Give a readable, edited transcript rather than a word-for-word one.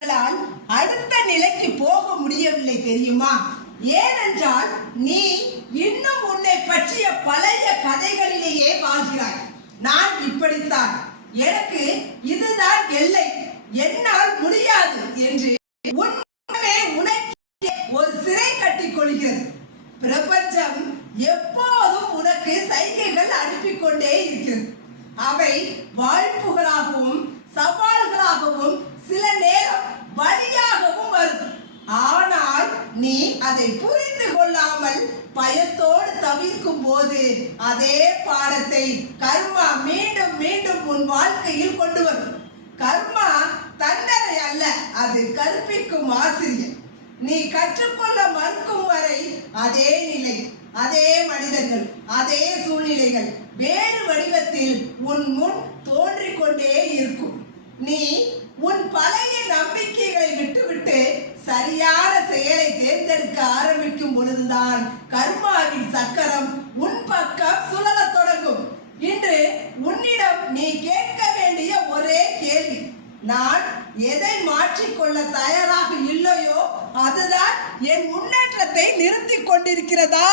அடுத்த நிலைக்கு போக முடியவில்லை தெரியுமா? ஏனென்றால் நீ இன்னும் உன்னை பற்றிய பழைய கதைகளிலேயே வாழ்கிறாய். நான் இப்படித்தான், எனக்கு இதுதான் எல்லை, என்னால் முடியாது என்று உனக்கு ஒரு சிறை கட்டிக் கொள்கிறது. பிரபஞ்சம் எப்போதும் உனக்கு சைகைகள் அனுப்பிக் கொண்டே இருக்கிறது. அவை வாய்ப்புகளாகவும் சவால்களாகவும் சில நேரம் வழியாகவும் வரும். ஆனால் நீ அதை புரிந்து கொள்ளாமல் பயத்தோடு தவிர்க்கும் போது அதே பாடத்தை கர்மா மீண்டும் மீண்டும் உன் வாழ்க்கையில் கொண்டு வரும். கர்மா தண்டனை அல்ல, அது கற்பிக்கும் ஆசிரியர். நீ கற்றுக்கொள்ள மறுக்கும் வரை அதே நிலை, அதே மனிதர்கள், அதே சூழ்நிலைகள் வேறு வடிவத்தில் உன் முன் தோன்றிக் கொண்டே இருக்கும். நீ உன் பழைய நம்பிக்கைகளை விட்டுவிட்டு சரியான செயலை தேர்ந்தெடுக்க ஆரம்பிக்கும் பொழுதுதான் கர்மாவின் சக்கரம் உன் பக்கம் சுழலத் தொடங்கும். இன்று உன்னிடம் நீ கேட்க வேண்டிய ஒரே கேள்வி, நான் எதை மாற்றிக்கொள்ள தயாராக இல்லையோ அதுதான் என் முன்னேற்றத்தை நிறுத்திக் கொண்டிருக்கிறதா?